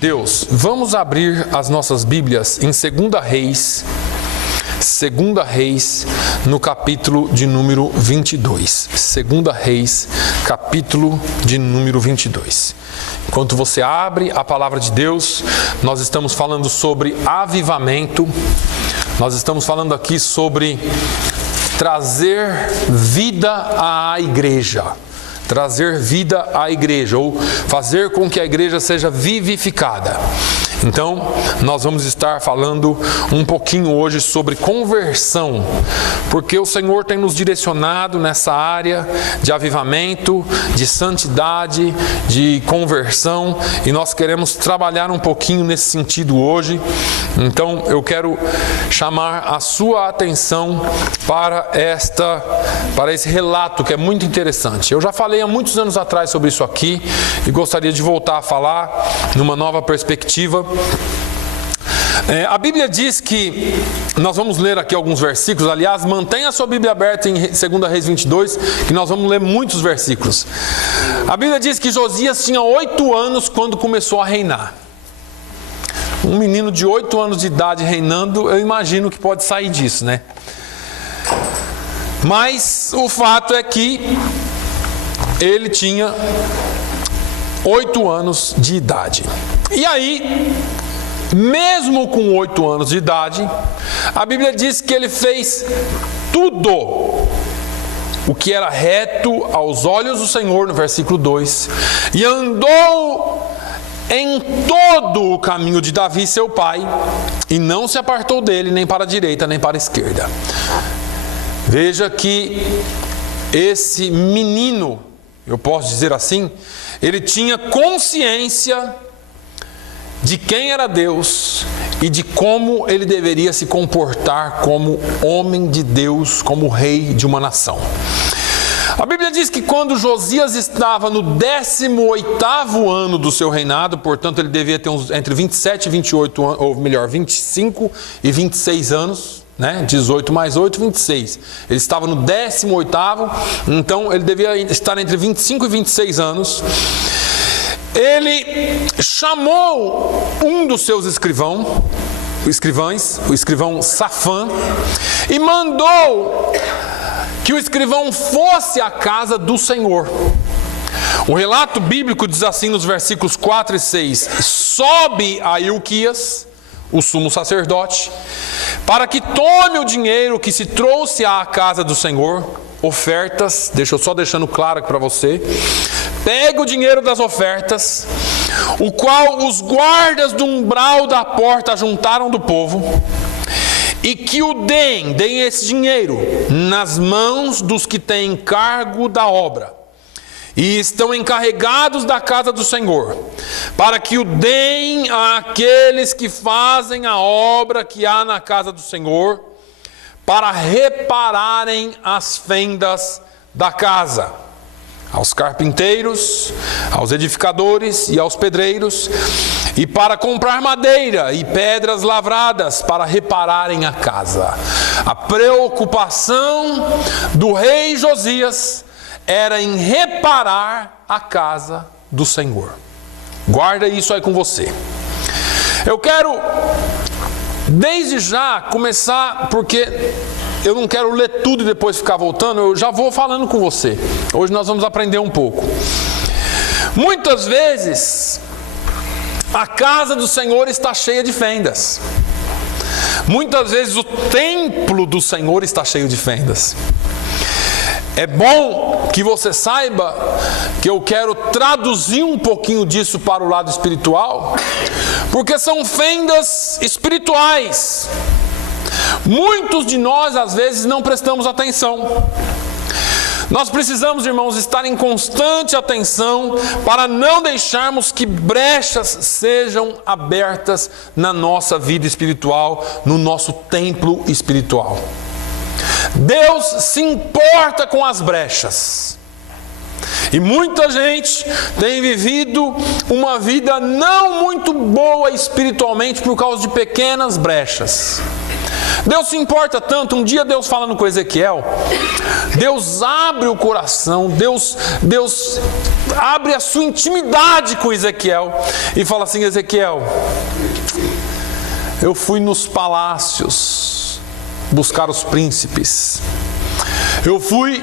Deus, vamos abrir as nossas Bíblias em 2 Reis, no capítulo de número 22. 2 Reis, capítulo de número 22. Enquanto você abre a palavra de Deus, nós estamos falando sobre avivamento, nós estamos falando aqui sobre trazer vida à igreja. Trazer vida à igreja, ou fazer com que a igreja seja vivificada. Então, nós vamos estar falando um pouquinho hoje sobre conversão, porque o Senhor tem nos direcionado nessa área de avivamento, de santidade, de conversão, e nós queremos trabalhar um pouquinho nesse sentido hoje. Então, eu quero chamar a sua atenção para esse relato que é muito interessante. Eu já falei há muitos anos atrás sobre isso aqui e gostaria de voltar a falar numa nova perspectiva. A Bíblia diz que, nós vamos ler aqui alguns versículos, aliás, mantenha a sua Bíblia aberta em 2 Reis 22, que nós vamos ler muitos versículos. A Bíblia diz que Josias tinha 8 anos quando começou a reinar. Um menino de 8 anos de idade reinando, eu imagino que pode sair disso, né? Mas o fato é que ele tinha 8 anos de idade. E aí, mesmo com 8 anos de idade, a Bíblia diz que ele fez tudo o que era reto aos olhos do Senhor, no versículo 2, e andou em todo o caminho de Davi, seu pai, e não se apartou dele nem para a direita nem para a esquerda. Veja que esse menino, eu posso dizer assim, ele tinha consciência de quem era Deus e de como ele deveria se comportar como homem de Deus, como rei de uma nação. A Bíblia diz que quando Josias estava no 18º ano do seu reinado, portanto ele devia ter entre 27 e 28 anos, ou melhor, 25 e 26 anos, né? 18 mais 8, 26. Ele estava no 18º, então ele devia estar entre 25 e 26 anos. Ele chamou um dos seus escrivães, o escrivão Safã, e mandou que o escrivão fosse à casa do Senhor. O relato bíblico diz assim nos versículos 4 e 6: sobe a Ilquias, o sumo sacerdote, para que tome o dinheiro que se trouxe à casa do Senhor, ofertas, deixando claro aqui para você, pega o dinheiro das ofertas, o qual os guardas do umbral da porta juntaram do povo, e que o deem esse dinheiro nas mãos dos que têm encargo da obra e estão encarregados da casa do Senhor, para que o deem àqueles que fazem a obra que há na casa do Senhor, para repararem as fendas da casa, aos carpinteiros, aos edificadores e aos pedreiros, e para comprar madeira e pedras lavradas para repararem a casa. A preocupação do rei Josias era em reparar a casa do Senhor. Guarda isso aí com você. Eu quero desde já começar, porque eu não quero ler tudo e depois ficar voltando, eu já vou falando com você. Hoje nós vamos aprender um pouco. Muitas vezes, a casa do Senhor está cheia de fendas. Muitas vezes o templo do Senhor está cheio de fendas. É bom que você saiba que eu quero traduzir um pouquinho disso para o lado espiritual, porque são fendas espirituais. Muitos de nós, às vezes, não prestamos atenção. Nós precisamos, irmãos, estar em constante atenção para não deixarmos que brechas sejam abertas na nossa vida espiritual, no nosso templo espiritual. Deus se importa com as brechas. E muita gente tem vivido uma vida não muito boa espiritualmente por causa de pequenas brechas. Deus se importa tanto. Um dia Deus falando com Ezequiel, Deus abre o coração, Deus abre a sua intimidade com Ezequiel e fala assim: Ezequiel, eu fui nos palácios buscar os príncipes, eu fui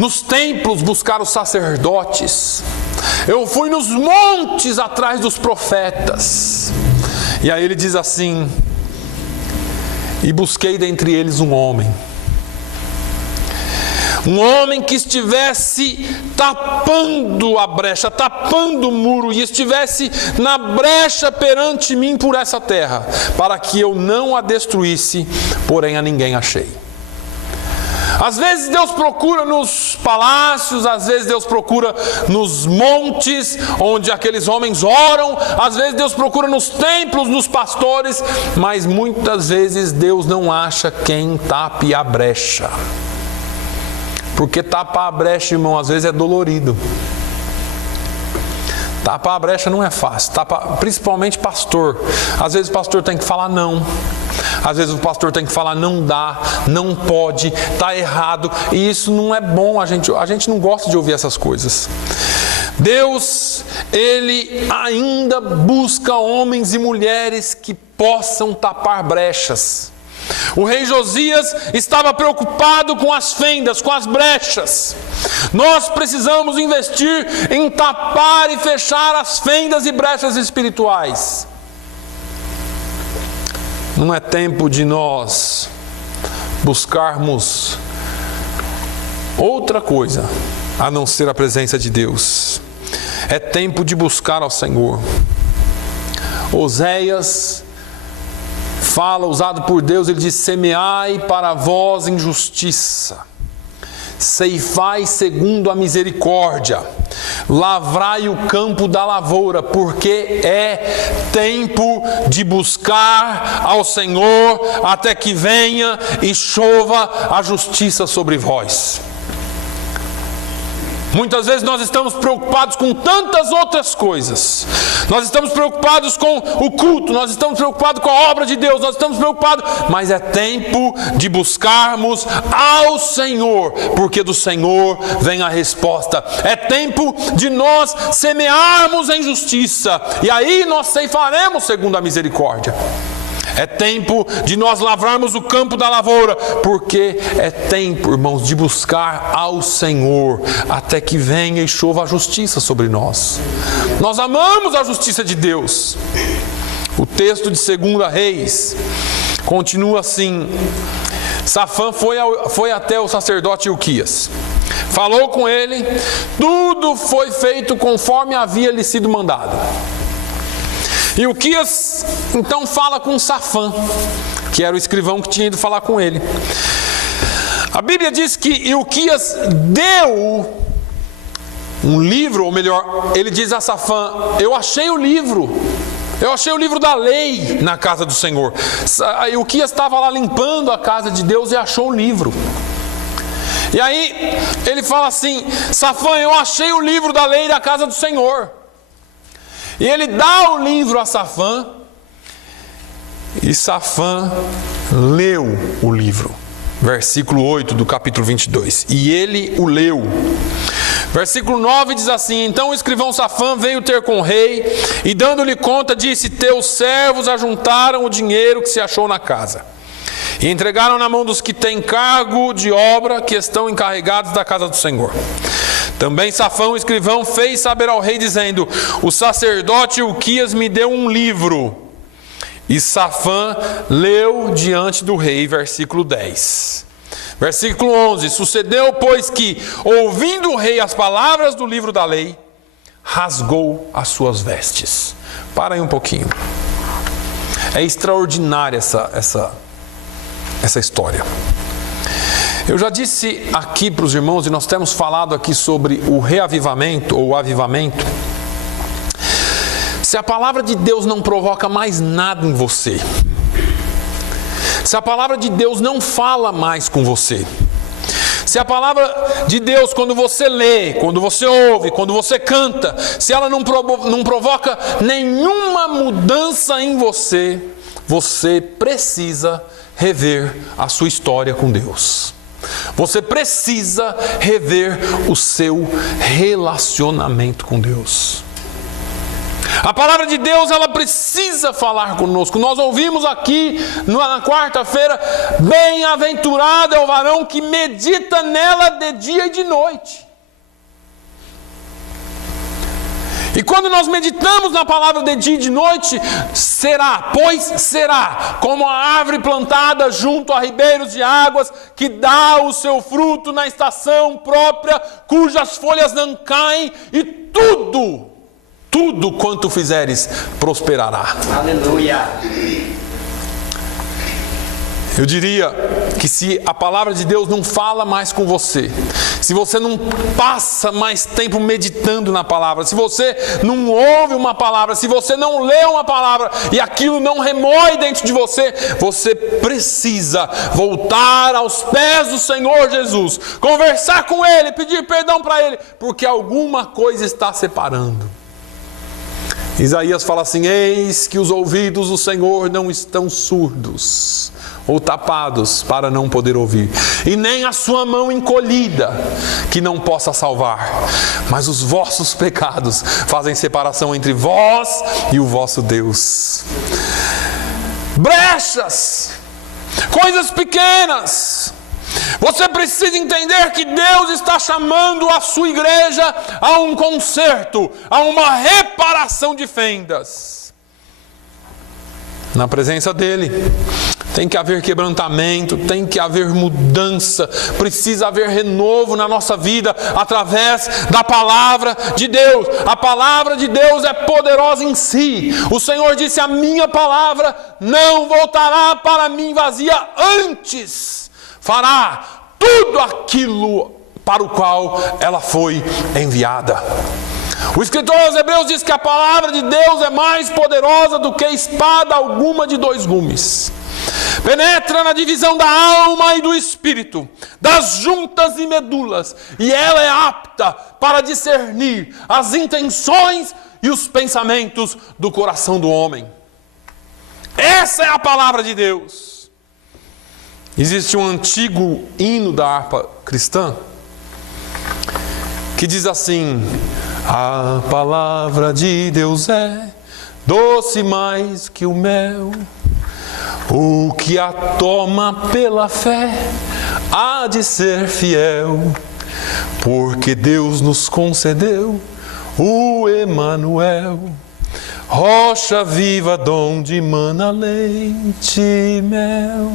nos templos buscar os sacerdotes, eu fui nos montes atrás dos profetas. E aí ele diz assim: e busquei dentre eles um homem que estivesse tapando a brecha, tapando o muro, e estivesse na brecha perante mim por essa terra, para que eu não a destruísse, porém a ninguém achei. Às vezes Deus procura nos palácios, às vezes Deus procura nos montes, onde aqueles homens oram, às vezes Deus procura nos templos, nos pastores, mas muitas vezes Deus não acha quem tape a brecha. Porque tapar a brecha, irmão, às vezes é dolorido. Tapar a brecha não é fácil, principalmente pastor. Às vezes o pastor tem que falar não. Às vezes o pastor tem que falar não dá, não pode, está errado. E isso não é bom, a gente não gosta de ouvir essas coisas. Deus, Ele ainda busca homens e mulheres que possam tapar brechas. O rei Josias estava preocupado com as fendas, com as brechas. Nós precisamos investir em tapar e fechar as fendas e brechas espirituais. Não é tempo de nós buscarmos outra coisa a não ser a presença de Deus. É tempo de buscar ao Senhor. Oséias fala, usado por Deus, ele diz: semeai para vós em justiça, ceifai segundo a misericórdia, lavrai o campo da lavoura, porque é tempo de buscar ao Senhor até que venha e chova a justiça sobre vós. Muitas vezes nós estamos preocupados com tantas outras coisas. Nós estamos preocupados com o culto, nós estamos preocupados com a obra de Deus, nós estamos preocupados, mas é tempo de buscarmos ao Senhor, porque do Senhor vem a resposta. É tempo de nós semearmos em justiça, e aí nós ceifaremos segundo a misericórdia. É tempo de nós lavrarmos o campo da lavoura, porque é tempo, irmãos, de buscar ao Senhor até que venha e chova a justiça sobre nós. Nós amamos a justiça de Deus. O texto de 2 Reis continua assim: Safã foi até o sacerdote Ilquias, falou com ele, tudo foi feito conforme havia lhe sido mandado. E Ilquias então fala com Safã, que era o escrivão que tinha ido falar com ele. A Bíblia diz que Ilquias deu um livro, ou melhor, ele diz a Safã: eu achei o livro da lei na casa do Senhor. Ilquias estava lá limpando a casa de Deus e achou o livro. E aí ele fala assim: Safã, eu achei o livro da lei da casa do Senhor. E ele dá o livro a Safã, e Safã leu o livro. Versículo 8 do capítulo 22. E ele o leu. Versículo 9 diz assim: então o escrivão Safã veio ter com o rei, e dando-lhe conta, disse: teus servos ajuntaram o dinheiro que se achou na casa, e entregaram na mão dos que têm cargo de obra, que estão encarregados da casa do Senhor. Também Safã, o escrivão, fez saber ao rei, dizendo: o sacerdote Ilquias me deu um livro. E Safã leu diante do rei. Versículo 10. Versículo 11. Sucedeu, pois, que, ouvindo o rei as palavras do livro da lei, rasgou as suas vestes. Para aí um pouquinho. É extraordinária essa história. Eu já disse aqui para os irmãos, e nós temos falado aqui sobre o reavivamento ou o avivamento. Se a palavra de Deus não provoca mais nada em você, se a palavra de Deus não fala mais com você, se a palavra de Deus, quando você lê, quando você ouve, quando você canta, se ela não provoca nenhuma mudança em você, você precisa rever a sua história com Deus. Você precisa rever o seu relacionamento com Deus. A palavra de Deus, ela precisa falar conosco. Nós ouvimos aqui na quarta-feira: bem-aventurado é o varão que medita nela de dia e de noite. E quando nós meditamos na palavra de dia e de noite, será como a árvore plantada junto a ribeiros de águas, que dá o seu fruto na estação própria, cujas folhas não caem, e tudo quanto fizeres prosperará. Aleluia. Eu diria que se a palavra de Deus não fala mais com você, se você não passa mais tempo meditando na palavra, se você não ouve uma palavra, se você não lê uma palavra e aquilo não remói dentro de você, você precisa voltar aos pés do Senhor Jesus, conversar com Ele, pedir perdão para Ele, porque alguma coisa está separando. Isaías fala assim: eis que os ouvidos do Senhor não estão surdos ou tapados para não poder ouvir, e nem a sua mão encolhida que não possa salvar, mas os vossos pecados fazem separação entre vós e o vosso Deus. Brechas, coisas pequenas. Você precisa entender que Deus está chamando a sua igreja a um conserto, a uma reparação de fendas. Na presença dEle tem que haver quebrantamento, tem que haver mudança, precisa haver renovo na nossa vida através da palavra de Deus. A palavra de Deus é poderosa em si. O Senhor disse: a minha palavra não voltará para mim vazia, antes fará tudo aquilo para o qual ela foi enviada. O escritor aos Hebreus diz que a palavra de Deus é mais poderosa do que espada alguma de 2 gumes. Penetra na divisão da alma e do espírito, das juntas e medulas, e ela é apta para discernir as intenções e os pensamentos do coração do homem. Essa é a palavra de Deus. Existe um antigo hino da harpa cristã que diz assim: a palavra de Deus é doce mais que o mel, o que a toma pela fé há de ser fiel, porque Deus nos concedeu o Emanuel, rocha viva donde mana leite e mel.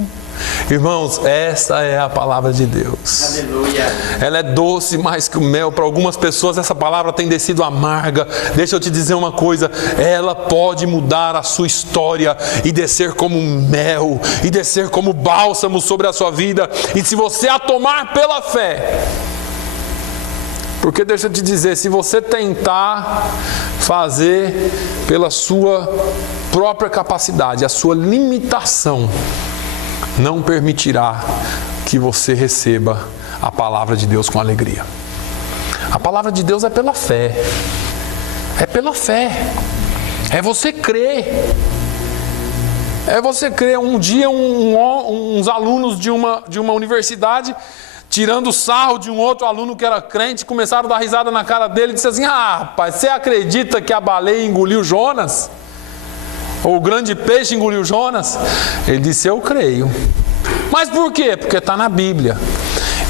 Irmãos, essa é a palavra de Deus. Aleluia. Ela é doce mais que o mel. Para algumas pessoas essa palavra tem descido amarga. Deixa eu te dizer uma coisa: ela pode mudar a sua história e descer como mel, e descer como bálsamo sobre a sua vida. E se você a tomar pela fé, porque deixa eu te dizer, se você tentar fazer pela sua própria capacidade, a sua limitação não permitirá que você receba a palavra de Deus com alegria. A palavra de Deus é pela fé. É pela fé. É você crer. É você crer. Um dia uns alunos de uma universidade, tirando sarro de um outro aluno que era crente, começaram a dar risada na cara dele e disse assim: ah, rapaz, você acredita que a baleia engoliu Jonas? Ou o grande peixe engoliu Jonas? Ele disse: eu creio. Mas por quê? Porque está na Bíblia.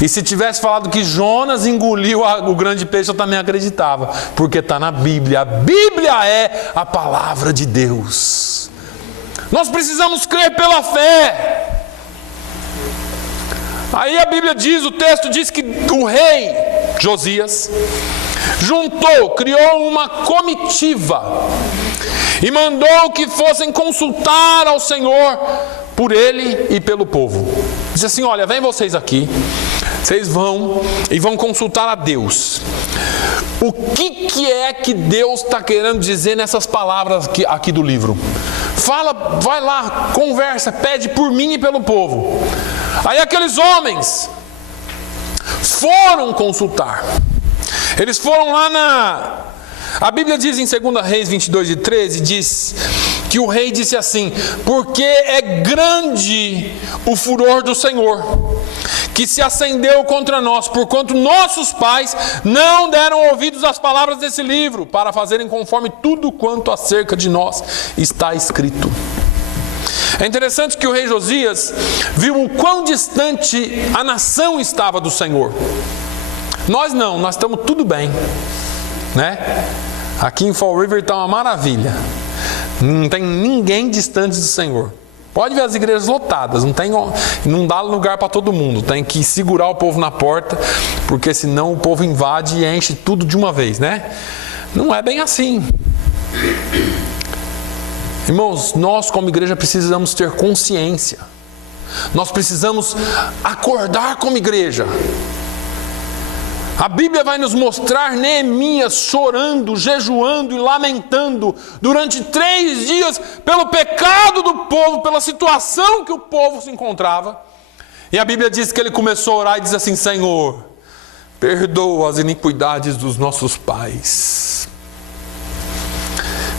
E se tivesse falado que Jonas engoliu o grande peixe, eu também acreditava. Porque está na Bíblia. A Bíblia é a palavra de Deus. Nós precisamos crer pela fé. Aí a Bíblia diz, o texto diz que o rei Josias criou uma comitiva e mandou que fossem consultar ao Senhor por ele e pelo povo. Disse assim: olha, vem vocês aqui, vocês vão consultar a Deus. O que é que Deus está querendo dizer nessas palavras aqui do livro? Fala, vai lá, conversa, pede por mim e pelo povo. Aí aqueles homens foram consultar. Eles foram lá a Bíblia diz em 2 Reis 22:13, diz que o rei disse assim: porque é grande o furor do Senhor, que se acendeu contra nós, porquanto nossos pais não deram ouvidos às palavras desse livro, para fazerem conforme tudo quanto acerca de nós está escrito. É interessante que o rei Josias viu o quão distante a nação estava do Senhor. Nós não, nós estamos tudo bem, né? Aqui em Fall River está uma maravilha. Não tem ninguém distante do Senhor. Pode ver as igrejas lotadas, não dá lugar para todo mundo. Tem que segurar o povo na porta, porque senão o povo invade e enche tudo de uma vez, né? Não é bem assim. Irmãos, nós como igreja precisamos ter consciência. Nós precisamos acordar como igreja. A Bíblia vai nos mostrar Neemias chorando, jejuando e lamentando durante 3 dias pelo pecado do povo, pela situação que o povo se encontrava. E a Bíblia diz que ele começou a orar e diz assim: Senhor, perdoa as iniquidades dos nossos pais.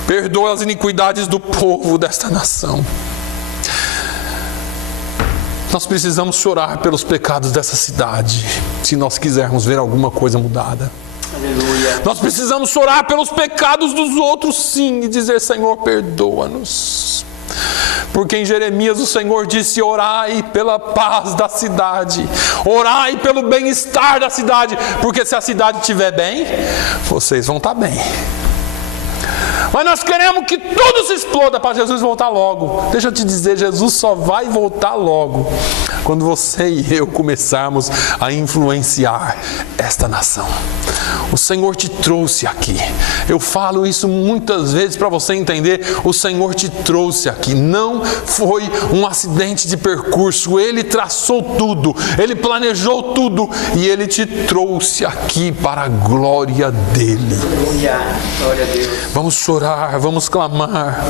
Perdoa as iniquidades do povo desta nação. Nós precisamos chorar pelos pecados dessa cidade, se nós quisermos ver alguma coisa mudada. Aleluia. Nós precisamos chorar pelos pecados dos outros, sim, e dizer: Senhor, perdoa-nos. Porque em Jeremias o Senhor disse: orai pela paz da cidade, orai pelo bem-estar da cidade, porque se a cidade estiver bem, vocês vão estar bem. Mas nós queremos que tudo se exploda para Jesus voltar logo. Deixa eu te dizer, Jesus só vai voltar logo quando você e eu começarmos a influenciar esta nação. O Senhor te trouxe aqui. Eu falo isso muitas vezes para você entender. O Senhor te trouxe aqui. Não foi um acidente de percurso. Ele traçou tudo. Ele planejou tudo. E Ele te trouxe aqui para a glória dEle. Glória a Deus. Vamos chorar, vamos clamar.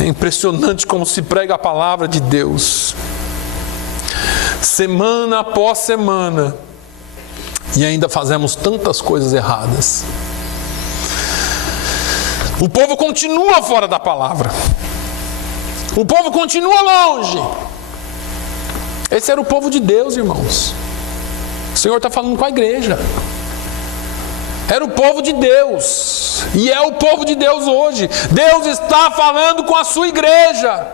É impressionante como se prega a palavra de Deus. Semana após semana. E ainda fazemos tantas coisas erradas. O povo continua fora da palavra. O povo continua longe. Esse era o povo de Deus, irmãos. O Senhor está falando com a igreja. Era o povo de Deus. E é o povo de Deus hoje. Deus está falando com a sua igreja.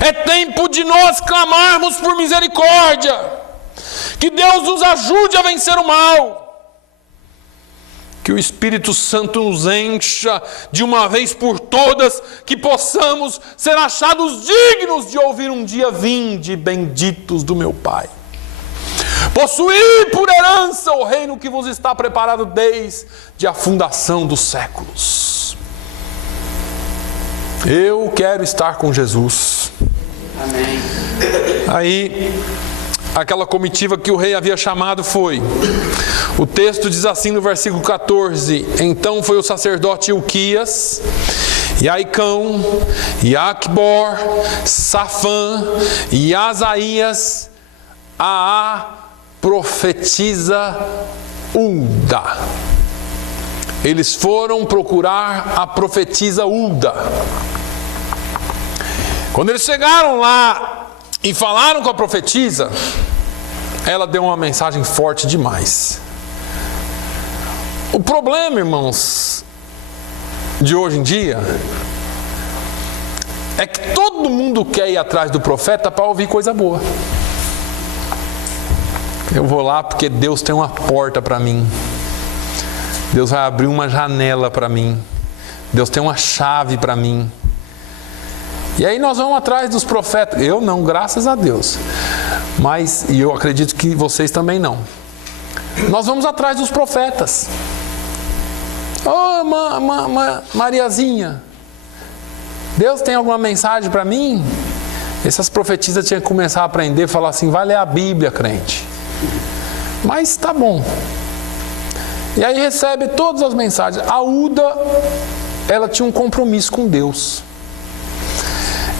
É tempo de nós clamarmos por misericórdia. Que Deus nos ajude a vencer o mal. Que o Espírito Santo nos encha de uma vez por todas, que possamos ser achados dignos de ouvir um dia: vinde, benditos do meu Pai. Possuir por herança o reino que vos está preparado desde a fundação dos séculos. Eu quero estar com Jesus. Amém. Aí, aquela comitiva que o rei havia chamado foi. O texto diz assim no versículo 14: então foi o sacerdote Ilquias, e Aicão, e Acbor, Safã, e Asaías, a profetisa Hulda. Eles foram procurar a profetisa Hulda. Quando eles chegaram lá e falaram com a profetisa, ela deu uma mensagem forte demais. O problema, irmãos, de hoje em dia é que todo mundo quer ir atrás do profeta para ouvir coisa boa. Eu vou lá porque Deus tem uma porta para mim. Deus vai abrir uma janela para mim. Deus tem uma chave para mim. E aí nós vamos atrás dos profetas. Eu não, graças a Deus. Mas, e eu acredito que vocês também não. Nós vamos atrás dos profetas. Mariazinha, Deus tem alguma mensagem para mim? Essas profetisas tinham que começar a aprender, falar assim: vai ler a Bíblia, crente. Mas tá bom. E aí recebe todas as mensagens. A Hulda, ela tinha um compromisso com Deus.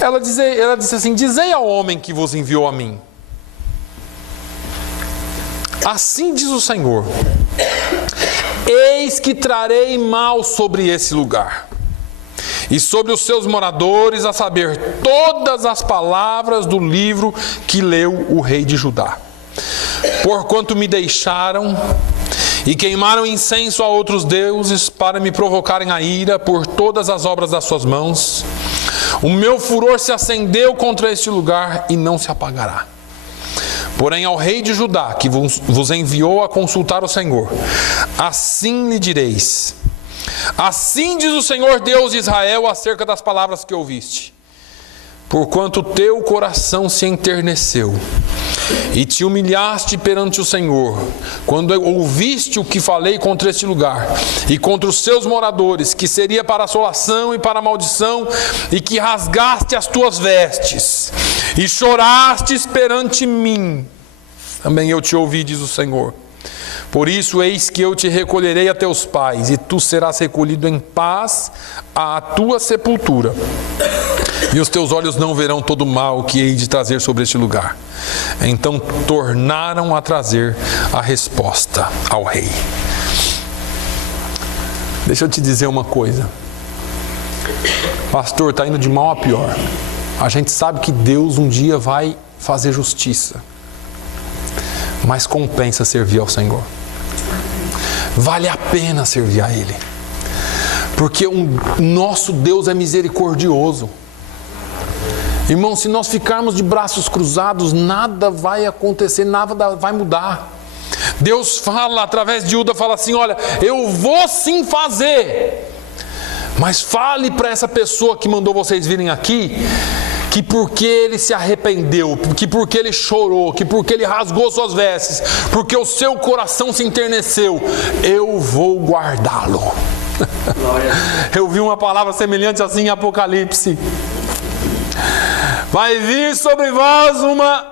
Ela disse assim: dizei ao homem que vos enviou a mim. Assim diz o Senhor: eis que trarei mal sobre esse lugar, e sobre os seus moradores, a saber, todas as palavras do livro que leu o rei de Judá. Porquanto me deixaram e queimaram incenso a outros deuses para me provocarem a ira por todas as obras das suas mãos, o meu furor se acendeu contra este lugar e não se apagará. Porém ao rei de Judá, que vos enviou a consultar o Senhor, assim lhe direis: assim diz o Senhor Deus de Israel acerca das palavras que ouviste. Porquanto teu coração se enterneceu e te humilhaste perante o Senhor, quando ouviste o que falei contra este lugar e contra os seus moradores, que seria para assolação e para maldição, e que rasgaste as tuas vestes e chorastes perante mim, também eu te ouvi, diz o Senhor. Por isso, eis que eu te recolherei a teus pais, e tu serás recolhido em paz à tua sepultura. E os teus olhos não verão todo o mal que hei de trazer sobre este lugar. Então tornaram a trazer a resposta ao rei. Deixa eu te dizer uma coisa. Pastor, está indo de mal a pior. A gente sabe que Deus um dia vai fazer justiça. Mas compensa servir ao Senhor. Vale a pena servir a Ele. Porque o nosso Deus é misericordioso. Irmão, se nós ficarmos de braços cruzados, nada vai acontecer, nada vai mudar. Deus fala, através de Uda, fala assim: olha, eu vou sim fazer. Mas fale para essa pessoa que mandou vocês virem aqui, que porque ele se arrependeu, que porque ele chorou, que porque ele rasgou suas vestes, porque o seu coração se enterneceu, eu vou guardá-lo. Eu vi uma palavra semelhante assim em Apocalipse. Vai vir sobre vós uma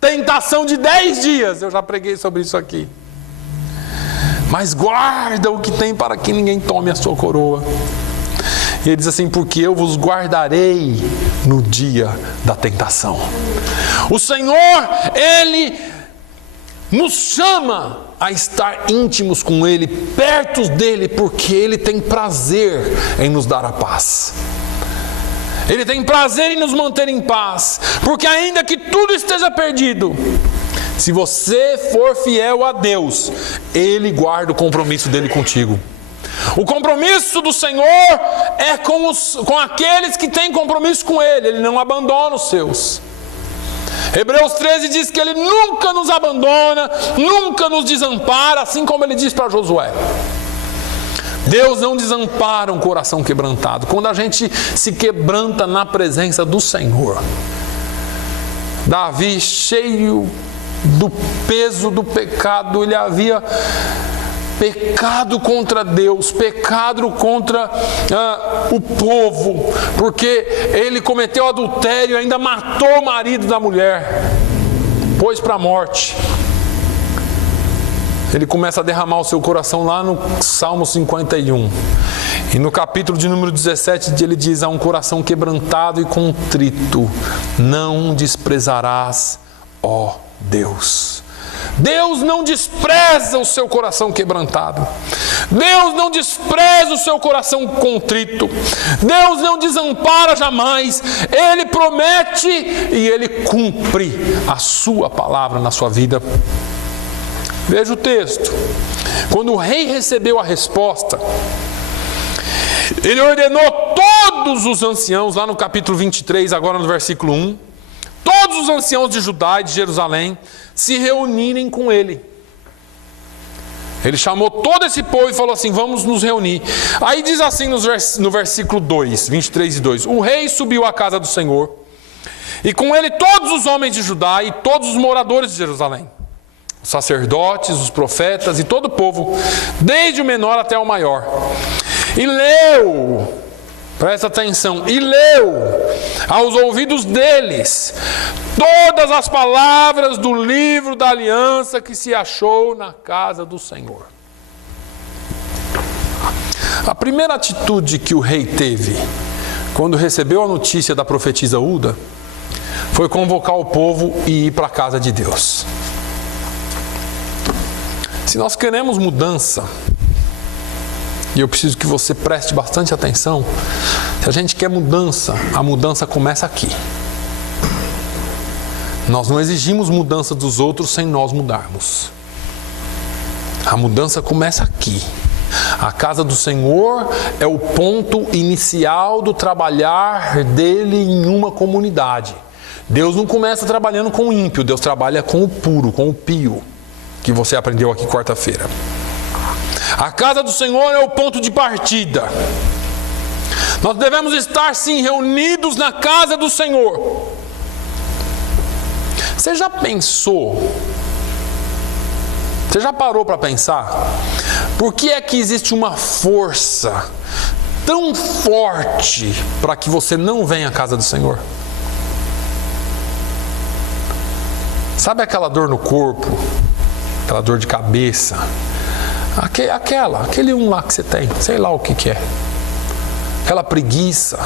tentação de 10 dias. Eu já preguei sobre isso aqui. Mas guarda o que tem para que ninguém tome a sua coroa. E ele diz assim: porque eu vos guardarei no dia da tentação. O Senhor, Ele nos chama a estar íntimos com Ele, perto dEle, porque Ele tem prazer em nos dar a paz. Ele tem prazer em nos manter em paz, porque ainda que tudo esteja perdido, se você for fiel a Deus, Ele guarda o compromisso dEle contigo. O compromisso do Senhor é com aqueles que têm compromisso com Ele. Ele não abandona os seus. Hebreus 13 diz que Ele nunca nos abandona, nunca nos desampara, assim como Ele diz para Josué. Deus não desampara um coração quebrantado. Quando a gente se quebranta na presença do Senhor. Davi, cheio do peso do pecado, ele havia pecado contra Deus, pecado contra o povo, porque ele cometeu adultério e ainda matou o marido da mulher, pôs para a morte. Ele começa a derramar o seu coração lá no Salmo 51. E no capítulo de número 17 ele diz: a um coração quebrantado e contrito não desprezarás, ó Deus. Deus não despreza o seu coração quebrantado. Deus não despreza o seu coração contrito. Deus não desampara jamais. Ele promete e Ele cumpre a sua palavra na sua vida. Veja o texto. Quando o rei recebeu a resposta, ele ordenou todos os anciãos, lá no capítulo 23, agora no versículo 1, todos os anciãos de Judá e de Jerusalém se reunirem com ele. Ele chamou todo esse povo e falou assim: vamos nos reunir. Aí diz assim no versículo 2, 23 e 2: o rei subiu à casa do Senhor, e com ele todos os homens de Judá e todos os moradores de Jerusalém, os sacerdotes, os profetas e todo o povo, desde o menor até o maior. E leu, presta atenção, e leu aos ouvidos deles todas as palavras do livro da aliança que se achou na casa do Senhor. A primeira atitude que o rei teve quando recebeu a notícia da profetisa Uda foi convocar o povo e ir para a casa de Deus. Se nós queremos mudança e eu preciso que você preste bastante atenção, se a gente quer mudança, a mudança começa aqui. Nós não exigimos mudança dos outros sem nós mudarmos. A mudança começa aqui. A casa do Senhor é o ponto inicial do trabalhar dele em uma comunidade. Deus não começa trabalhando com o ímpio, Deus trabalha com o puro, com o pio, que você aprendeu aqui quarta-feira. A casa do Senhor é o ponto de partida. Nós devemos estar sim reunidos na casa do Senhor. Você já pensou? Você já parou para pensar? Por que é que existe uma força tão forte para que você não venha à casa do Senhor? Sabe aquela dor no corpo? Aquela dor de cabeça? Aquele lá que você tem, sei lá o que é. Aquela preguiça,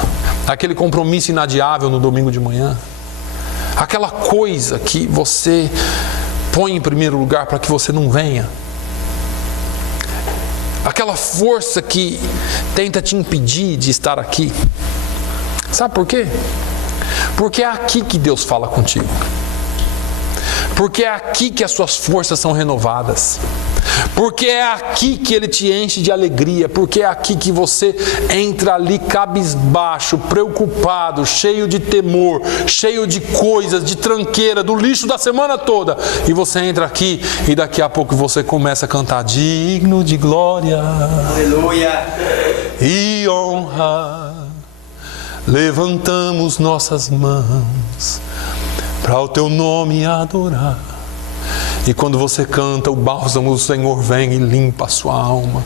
aquele compromisso inadiável no domingo de manhã. Aquela coisa que você põe em primeiro lugar para que você não venha. Aquela força que tenta te impedir de estar aqui. Sabe por quê? Porque é aqui que Deus fala contigo. Porque é aqui que as suas forças são renovadas. Porque é aqui que Ele te enche de alegria. Porque é aqui que você entra ali cabisbaixo, preocupado, cheio de temor, cheio de coisas, de tranqueira, do lixo da semana toda. E você entra aqui e daqui a pouco você começa a cantar: digno de glória, aleluia, e honra. Levantamos nossas mãos para o teu nome adorar. E quando você canta, o bálsamo do Senhor vem e limpa a sua alma.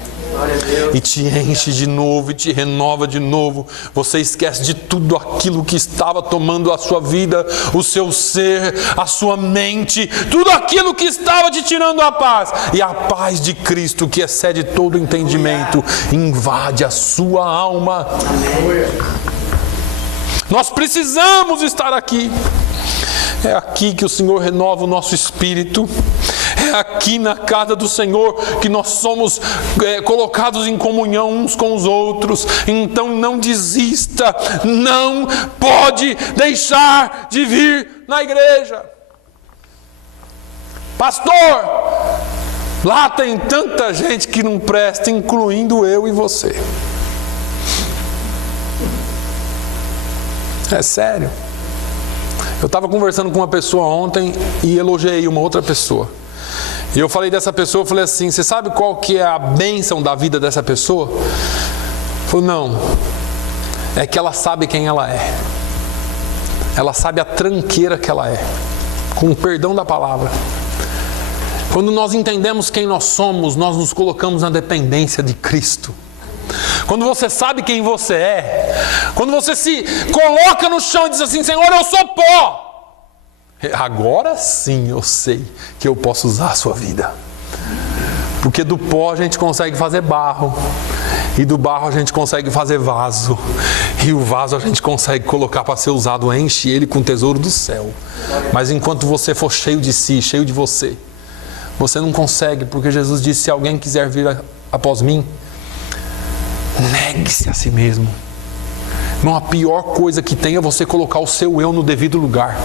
E te enche de novo, e te renova de novo. Você esquece de tudo aquilo que estava tomando a sua vida, o seu ser, a sua mente, tudo aquilo que estava te tirando a paz. E a paz de Cristo, que excede todo entendimento, invade a sua alma. Nós precisamos estar aqui. É aqui que o Senhor renova o nosso espírito. É aqui na casa do Senhor que nós somos colocados em comunhão uns com os outros. Então não desista, não pode deixar de vir na igreja. Pastor, lá tem tanta gente que não presta, incluindo eu e você. É sério. Eu estava conversando com uma pessoa ontem e elogiei uma outra pessoa. E eu falei dessa pessoa, eu falei assim: você sabe qual que é a bênção da vida dessa pessoa? Falei: não, é que ela sabe quem ela é. Ela sabe a tranqueira que ela é, com o perdão da palavra. Quando nós entendemos quem nós somos, nós nos colocamos na dependência de Cristo. Quando você sabe quem você é, quando você se coloca no chão e diz assim: Senhor, eu sou pó, agora sim eu sei que eu posso usar a sua vida. Porque do pó a gente consegue fazer barro, e do barro a gente consegue fazer vaso, e o vaso a gente consegue colocar para ser usado, enche ele com o tesouro do céu. Mas enquanto você for cheio de si, cheio de você, você não consegue, porque Jesus disse: se alguém quiser vir após mim, negue-se a si mesmo. Irmão, a pior coisa que tem é você colocar o seu eu no devido lugar.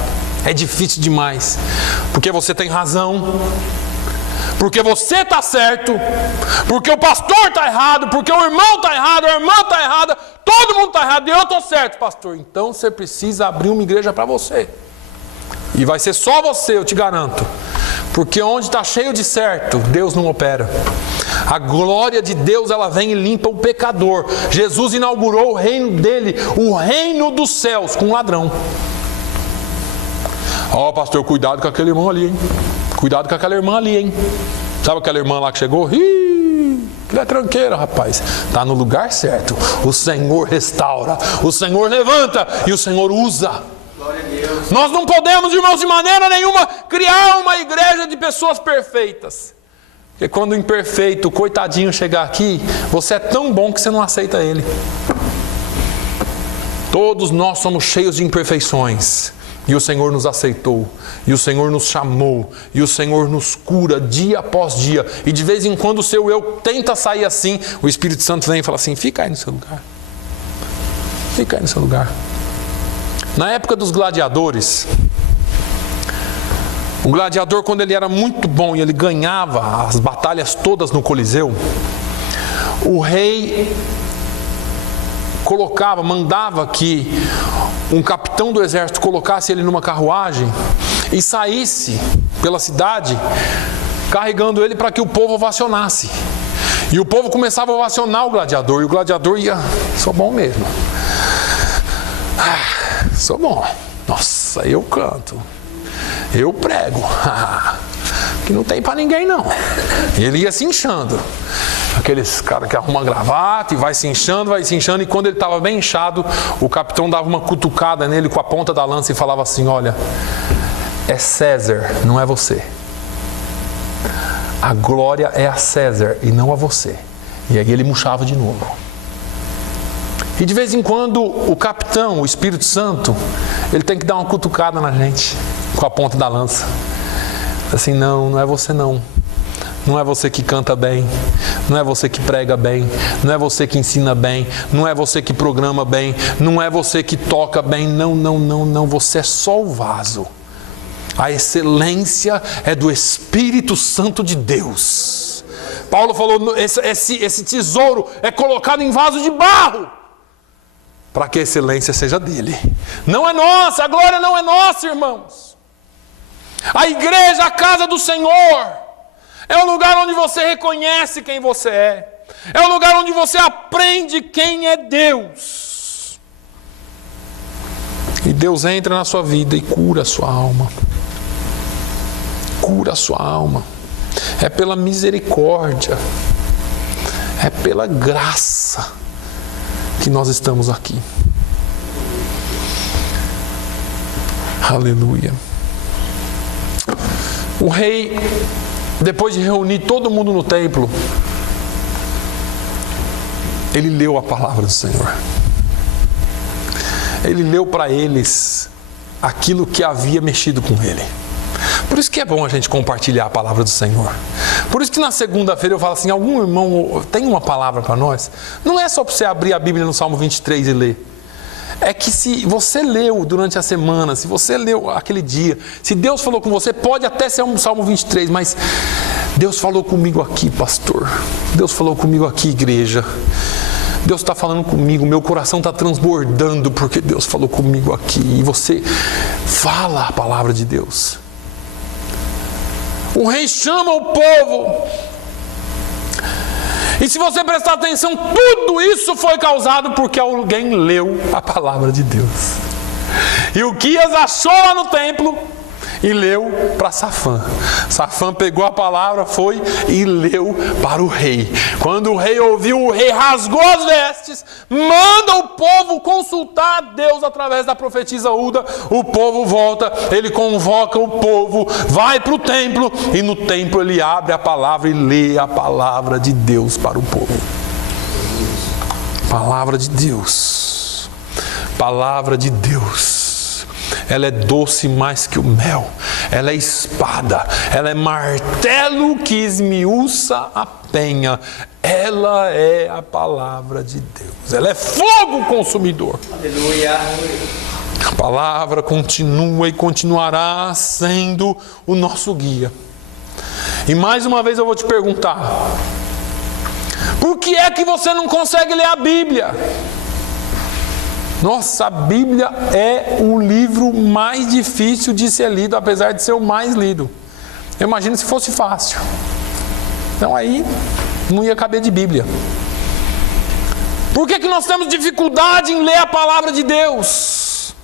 É difícil demais, porque você tem razão, porque você está certo, porque o pastor está errado, porque o irmão está errado, a irmã está errada, todo mundo está errado e eu estou certo, pastor. Então você precisa abrir uma igreja para você, e vai ser só você, eu te garanto, porque onde está cheio de certo, Deus não opera. A glória de Deus, ela vem e limpa o pecador. Jesus inaugurou o reino dele, o reino dos céus, com um ladrão. Ó, pastor, cuidado com aquele irmão ali, hein? Cuidado com aquela irmã ali, hein? Sabe aquela irmã lá que chegou? Ele é tranqueira, rapaz. Está no lugar certo. O Senhor restaura, o Senhor levanta e o Senhor usa. Glória a Deus. Nós não podemos, irmãos, de maneira nenhuma criar uma igreja de pessoas perfeitas. Porque quando o imperfeito, o coitadinho, chegar aqui, você é tão bom que você não aceita ele. Todos nós somos cheios de imperfeições. E o Senhor nos aceitou, e o Senhor nos chamou, e o Senhor nos cura dia após dia. E de vez em quando o seu eu tenta sair assim, o Espírito Santo vem e fala assim: fica aí no seu lugar. Fica aí no seu lugar. Na época dos gladiadores, o gladiador, quando ele era muito bom e ele ganhava as batalhas todas no Coliseu, o rei mandava que um capitão do exército colocasse ele numa carruagem e saísse pela cidade carregando ele para que o povo ovacionasse. E o povo começava a ovacionar o gladiador, e o gladiador ia: sou bom mesmo, sou bom, nossa, eu canto, eu prego, que não tem para ninguém não. E ele ia se inchando, aqueles caras que arrumam gravata e vai se inchando, e quando ele estava bem inchado, o capitão dava uma cutucada nele com a ponta da lança e falava assim: olha, é César, não é você. A glória é a César e não a você. E aí ele murchava de novo. E de vez em quando o capitão, o Espírito Santo, ele tem que dar uma cutucada na gente com a ponta da lança. Assim: não é você não. Não é você que canta bem, não é você que prega bem, não é você que ensina bem, não é você que programa bem, não é você que toca bem, não, você é só o vaso. A excelência é do Espírito Santo de Deus. Paulo falou: esse tesouro é colocado em vaso de barro, para que a excelência seja dele. Não é nossa, a glória não é nossa, irmãos. A igreja, a casa do Senhor, é o lugar onde você reconhece quem você é. É o lugar onde você aprende quem é Deus. E Deus entra na sua vida e cura a sua alma. Cura a sua alma. É pela misericórdia, é pela graça que nós estamos aqui. Aleluia. O rei, depois de reunir todo mundo no templo, ele leu a palavra do Senhor. Ele leu para eles aquilo que havia mexido com ele. Por isso que é bom a gente compartilhar a palavra do Senhor. Por isso que na segunda-feira eu falo assim: algum irmão tem uma palavra para nós? Não é só para você abrir a Bíblia no Salmo 23 e ler. É que se você leu durante a semana, se você leu aquele dia, se Deus falou com você, pode até ser um Salmo 23, mas Deus falou comigo aqui, pastor. Deus falou comigo aqui, igreja. Deus está falando comigo, meu coração está transbordando porque Deus falou comigo aqui. E você fala a palavra de Deus. O rei chama o povo. E se você prestar atenção, tudo isso foi causado porque alguém leu a palavra de Deus. E o Quias achou lá no templo e leu para Safã. Safã pegou a palavra, foi e leu para o rei. Quando o rei ouviu, o rei rasgou as vestes, manda o povo consultar a Deus através da profetisa Hulda. O povo volta, ele convoca o povo, vai para o templo e no templo ele abre a palavra e lê a palavra de Deus para o povo. Palavra de Deus. Palavra de Deus. Ela é doce mais que o mel, ela é espada, ela é martelo que esmiuça a penha, ela é a palavra de Deus, ela é fogo consumidor. Aleluia. A palavra continua e continuará sendo o nosso guia. E mais uma vez eu vou te perguntar: por que é que você não consegue ler a Bíblia? Nossa, a Bíblia é o livro mais difícil de ser lido, apesar de ser o mais lido. Eu imagino se fosse fácil. Então aí não ia caber de Bíblia. Por que nós temos dificuldade em ler a palavra de Deus?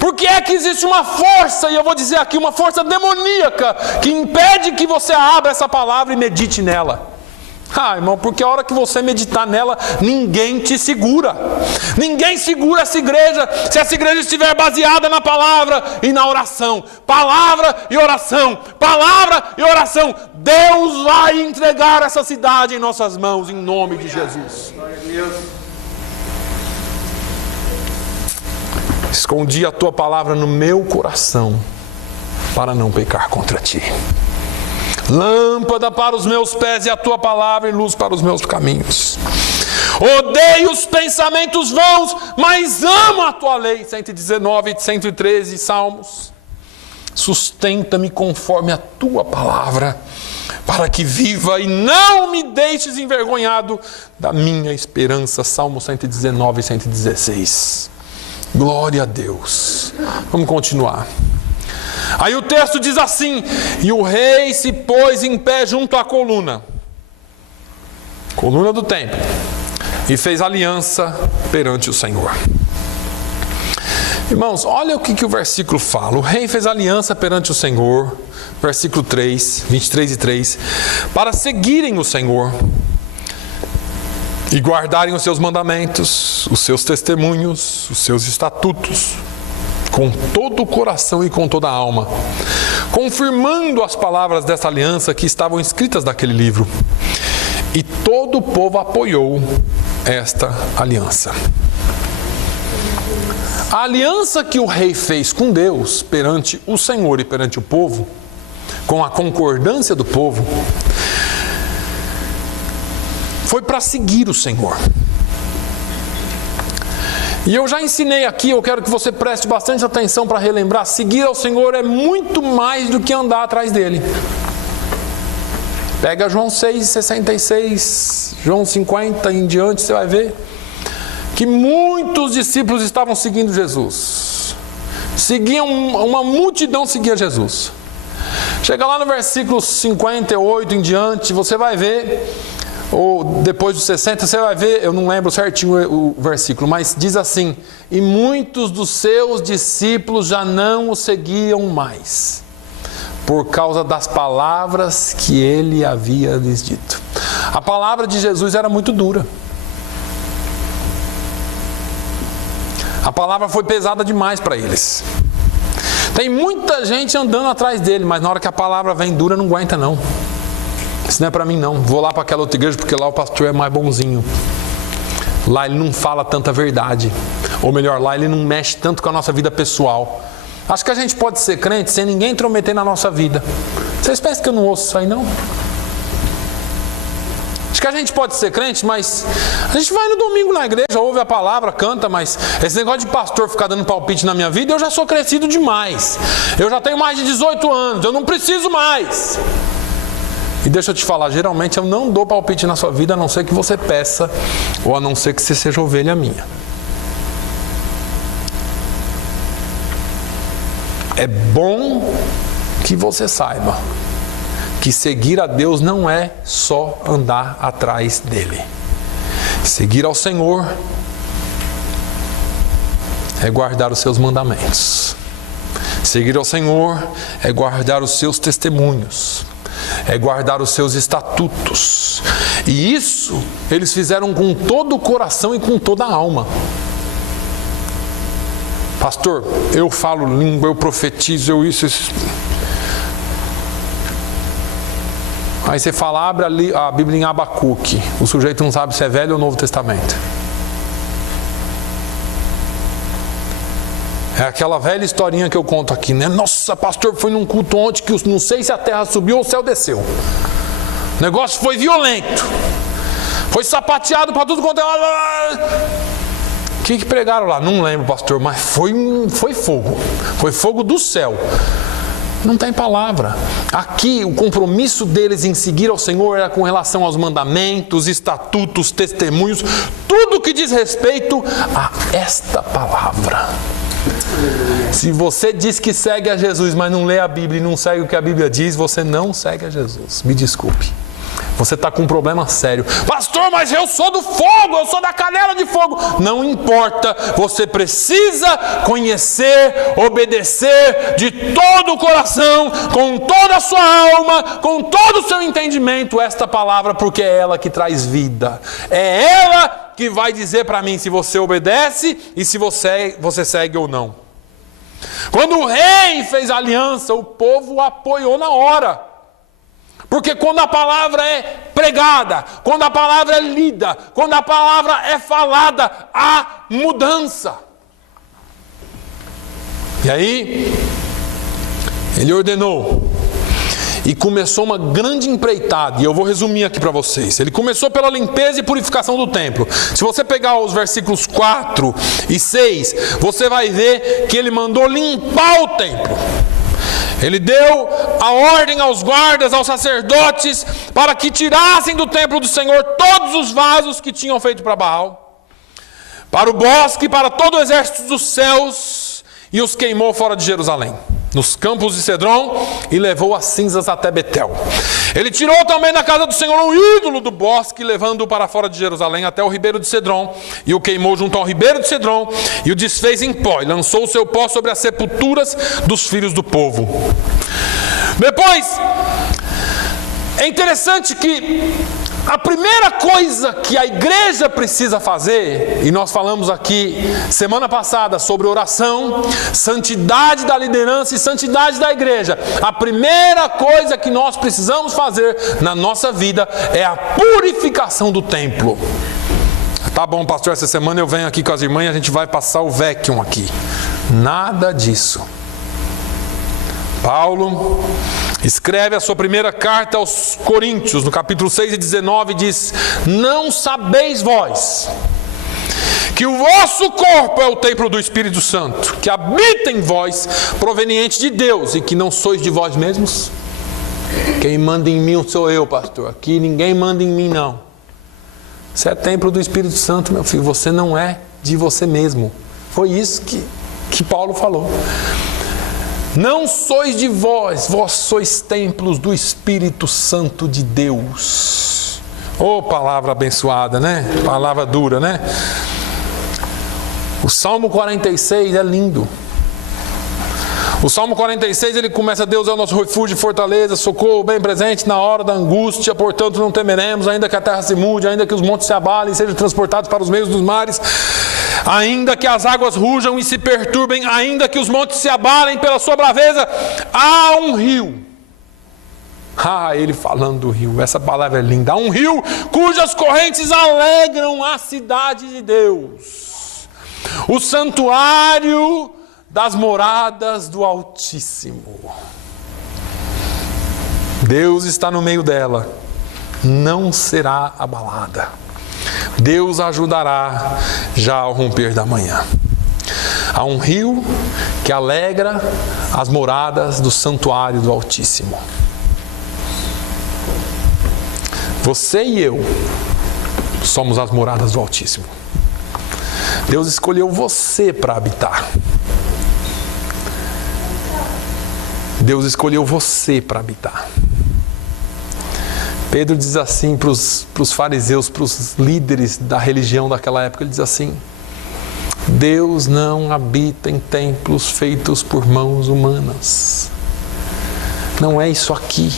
Porque é que existe uma força, e eu vou dizer aqui, uma força demoníaca, que impede que você abra essa palavra e medite nela. Irmão, porque a hora que você meditar nela, ninguém te segura. Ninguém segura essa igreja, se essa igreja estiver baseada na palavra e na oração. Palavra e oração. Palavra e oração. Deus vai entregar essa cidade em nossas mãos, em nome de Jesus. Escondi a tua palavra no meu coração, para não pecar contra ti. Lâmpada para os meus pés e a tua palavra e luz para os meus caminhos. Odeio os pensamentos vãos, mas amo a tua lei. 119 e 113 Salmos. Sustenta-me conforme a tua palavra, para que viva e não me deixes envergonhado da minha esperança. Salmo 119 e 116. Glória a Deus. Vamos continuar. Aí o texto diz assim: e o rei se pôs em pé junto à coluna do templo, e fez aliança perante o Senhor. Irmãos, olha o que o versículo fala. O rei fez aliança perante o Senhor, versículo 3, 23 e 3, para seguirem o Senhor e guardarem os seus mandamentos, os seus testemunhos, os seus estatutos, com todo o coração e com toda a alma, confirmando as palavras dessa aliança que estavam escritas naquele livro. E todo o povo apoiou esta aliança. A aliança que o rei fez com Deus perante o Senhor e perante o povo, com a concordância do povo, foi para seguir o Senhor. E eu já ensinei aqui, eu quero que você preste bastante atenção para relembrar: seguir ao Senhor é muito mais do que andar atrás dele. Pega João 6,66, João 50 em diante, você vai ver que muitos discípulos estavam seguindo Jesus. Uma multidão seguia Jesus. Chega lá no versículo 58 em diante, você vai ver, ou depois dos 60, você vai ver, eu não lembro certinho o versículo, mas diz assim: e muitos dos seus discípulos já não o seguiam mais, por causa das palavras que ele havia lhes dito. A palavra de Jesus era muito dura. A palavra foi pesada demais para eles. Tem muita gente andando atrás dele, mas na hora que a palavra vem dura, não aguenta não. Isso não é para mim não. Vou lá para aquela outra igreja porque lá o pastor é mais bonzinho. Lá ele não fala tanta verdade. Ou melhor, lá ele não mexe tanto com a nossa vida pessoal. Acho que a gente pode ser crente sem ninguém intrometer na nossa vida. Vocês pensam que eu não ouço isso aí não? Acho que a gente pode ser crente, mas a gente vai no domingo na igreja, ouve a palavra, canta, mas esse negócio de pastor ficar dando palpite na minha vida, eu já sou crescido demais. Eu já tenho mais de 18 anos, eu não preciso mais. E deixa eu te falar, geralmente eu não dou palpite na sua vida, a não ser que você peça, ou a não ser que você seja ovelha minha. É bom que você saiba que seguir a Deus não é só andar atrás dele. Seguir ao Senhor é guardar os seus mandamentos. Seguir ao Senhor é guardar os seus testemunhos, é guardar os seus estatutos. E isso eles fizeram com todo o coração e com toda a alma. Pastor, eu falo língua, eu profetizo, eu isso. Aí você fala, abre a Bíblia em Abacuque. O sujeito não sabe se é Velho ou Novo Testamento. É aquela velha historinha que eu conto aqui, né? Nossa, pastor, foi num culto ontem que eu não sei se a terra subiu ou o céu desceu. O negócio foi violento. Foi sapateado para tudo quanto é... O que pregaram lá? Não lembro, pastor, mas foi fogo. Foi fogo do céu. Não tem palavra. Aqui o compromisso deles em seguir ao Senhor era com relação aos mandamentos, estatutos, testemunhos, tudo que diz respeito a esta palavra. Se você diz que segue a Jesus, mas não lê a Bíblia e não segue o que a Bíblia diz, você não segue a Jesus. Me desculpe. Você está com um problema sério. Pastor, mas eu sou do fogo, eu sou da canela de fogo. Não importa, você precisa conhecer, obedecer de todo o coração, com toda a sua alma, com todo o seu entendimento esta palavra, porque é ela que traz vida. É ela que vai dizer para mim se você obedece e se você segue ou não. Quando o rei fez aliança, o povo o apoiou na hora. Porque quando a palavra é pregada, quando a palavra é lida, quando a palavra é falada, há mudança. E aí, ele ordenou. E começou uma grande empreitada, e eu vou resumir aqui para vocês. Ele começou pela limpeza e purificação do templo. Se você pegar os versículos 4 e 6, você vai ver que ele mandou limpar o templo. Ele deu a ordem aos guardas, aos sacerdotes, para que tirassem do templo do Senhor todos os vasos que tinham feito para Baal, para o bosque, para todo o exército dos céus, e os queimou fora de Jerusalém, nos campos de Cedron, e levou as cinzas até Betel. Ele tirou também da casa do Senhor um ídolo do bosque, levando-o para fora de Jerusalém até o ribeiro de Cedron, e o queimou junto ao ribeiro de Cedron, e o desfez em pó, e lançou o seu pó sobre as sepulturas dos filhos do povo. Depois, é interessante que a primeira coisa que a igreja precisa fazer, e nós falamos aqui semana passada sobre oração, santidade da liderança e santidade da igreja. A primeira coisa que nós precisamos fazer na nossa vida é a purificação do templo. Tá bom, pastor, essa semana eu venho aqui com as irmãs e a gente vai passar o vacuum aqui. Nada disso. Paulo escreve a sua primeira carta aos Coríntios, no capítulo 6 e 19, diz: não sabeis vós que o vosso corpo é o templo do Espírito Santo, que habita em vós, proveniente de Deus, e que não sois de vós mesmos? Quem manda em mim sou eu, pastor. Aqui ninguém manda em mim, não. Você é templo do Espírito Santo, meu filho. Você não é de você mesmo. Foi isso que Paulo falou. Não sois de vós, vós sois templos do Espírito Santo de Deus. Oh, palavra abençoada, né? Palavra dura, né? O Salmo 46 é lindo. O Salmo 46, ele começa: Deus é o nosso refúgio e fortaleza, socorro bem presente na hora da angústia, portanto não temeremos, ainda que a terra se mude, ainda que os montes se abalem e sejam transportados para os meios dos mares, ainda que as águas rujam e se perturbem, ainda que os montes se abalem pela sua braveza, há um rio. Ele falando do rio, essa palavra é linda. Há um rio cujas correntes alegram a cidade de Deus, o santuário das moradas do Altíssimo. Deus está no meio dela, não será abalada. Deus a ajudará já ao romper da manhã. Há um rio que alegra as moradas do santuário do Altíssimo. Você e eu somos as moradas do Altíssimo. Deus escolheu você para habitar. Deus escolheu você para habitar. Pedro diz assim para os fariseus, para os líderes da religião daquela época, ele diz assim: Deus não habita em templos feitos por mãos humanas. Não é isso aqui.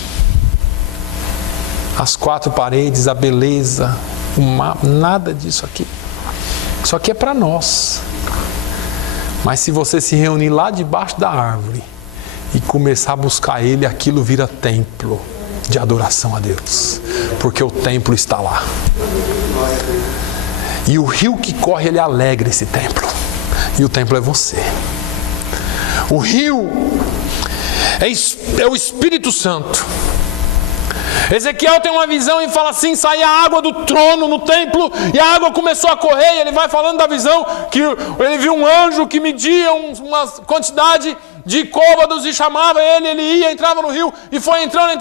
As quatro paredes, a beleza, o mar, nada disso aqui. Isso aqui é para nós. Mas se você se reunir lá debaixo da árvore e começar a buscar Ele, aquilo vira templo de adoração a Deus, porque o templo está lá. E o rio que corre, ele alegra esse templo. E o templo é você. O rio é o Espírito Santo. Ezequiel tem uma visão e fala assim: sai a água do trono no templo, e a água começou a correr. E ele vai falando da visão, que ele viu um anjo que media uma quantidade de côvados e chamava ele ia, entrava no rio, e foi entrando,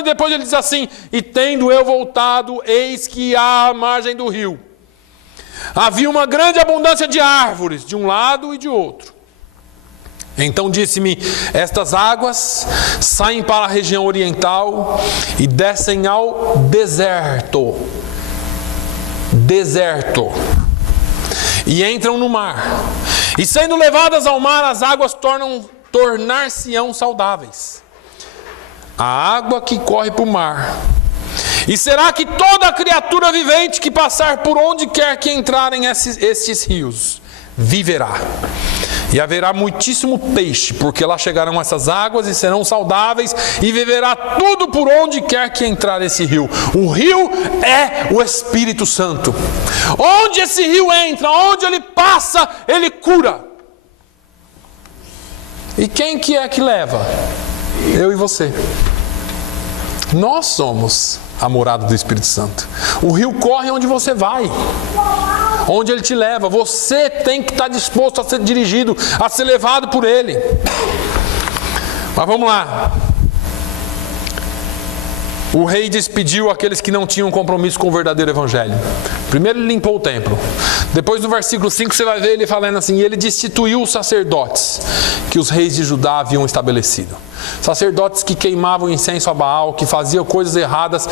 e depois ele diz assim: e tendo eu voltado, eis que à margem do rio havia uma grande abundância de árvores, de um lado e de outro. Então disse-me: estas águas saem para a região oriental e descem ao deserto, e entram no mar. E sendo levadas ao mar, as águas tornar-se-ão saudáveis. A água que corre para o mar. E será que toda criatura vivente que passar por onde quer que entrarem estes rios viverá. E haverá muitíssimo peixe, porque lá chegarão essas águas e serão saudáveis, e viverá tudo por onde quer que entrar esse rio. O rio é o Espírito Santo. Onde esse rio entra, onde ele passa, ele cura. E quem que é que leva? Eu e você. Nós somos a morada do Espírito Santo. O rio corre onde você vai, onde ele te leva. Você tem que estar disposto a ser dirigido, a ser levado por ele. Mas vamos lá. O rei despediu aqueles que não tinham compromisso com o verdadeiro evangelho. Primeiro ele limpou o templo. Depois no versículo 5 você vai ver ele falando assim: ele destituiu os sacerdotes que os reis de Judá haviam estabelecido. Sacerdotes que queimavam incenso a Baal, que faziam coisas erradas.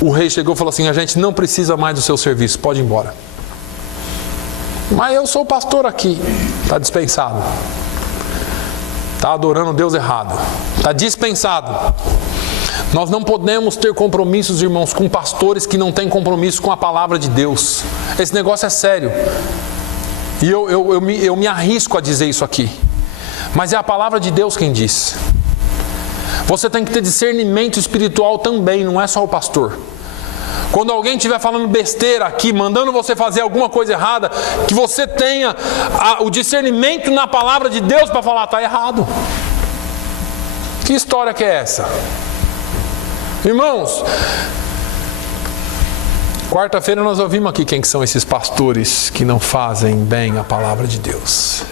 O rei chegou e falou assim: a gente não precisa mais do seu serviço, pode ir embora. Mas eu sou o pastor aqui. Está dispensado. Está adorando Deus errado. Está dispensado. Nós não podemos ter compromissos, irmãos, com pastores que não têm compromisso com a palavra de Deus. Esse negócio é sério. E eu me arrisco a dizer isso aqui. Mas é a palavra de Deus quem diz. Você tem que ter discernimento espiritual também, não é só o pastor. Quando alguém estiver falando besteira aqui, mandando você fazer alguma coisa errada, que você tenha o discernimento na palavra de Deus para falar: está errado. Que história que é essa? Irmãos, quarta-feira nós ouvimos aqui quem que são esses pastores que não fazem bem a palavra de Deus.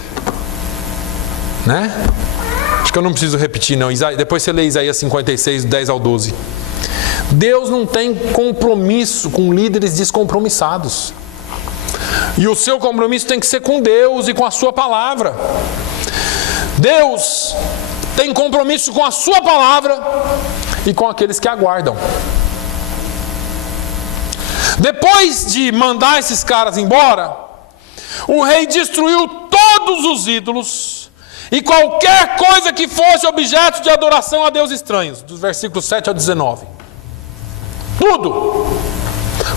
Né? Acho que eu não preciso repetir não. Depois você lê Isaías 56, 10 ao 12. Deus não tem compromisso com líderes descompromissados. E o seu compromisso tem que ser com Deus e com a sua palavra. Deus tem compromisso com a sua palavra e com aqueles que aguardam. Depois de mandar esses caras embora, o rei destruiu todos os ídolos e qualquer coisa que fosse objeto de adoração a deuses estranhos, dos versículos 7 ao 19. Tudo.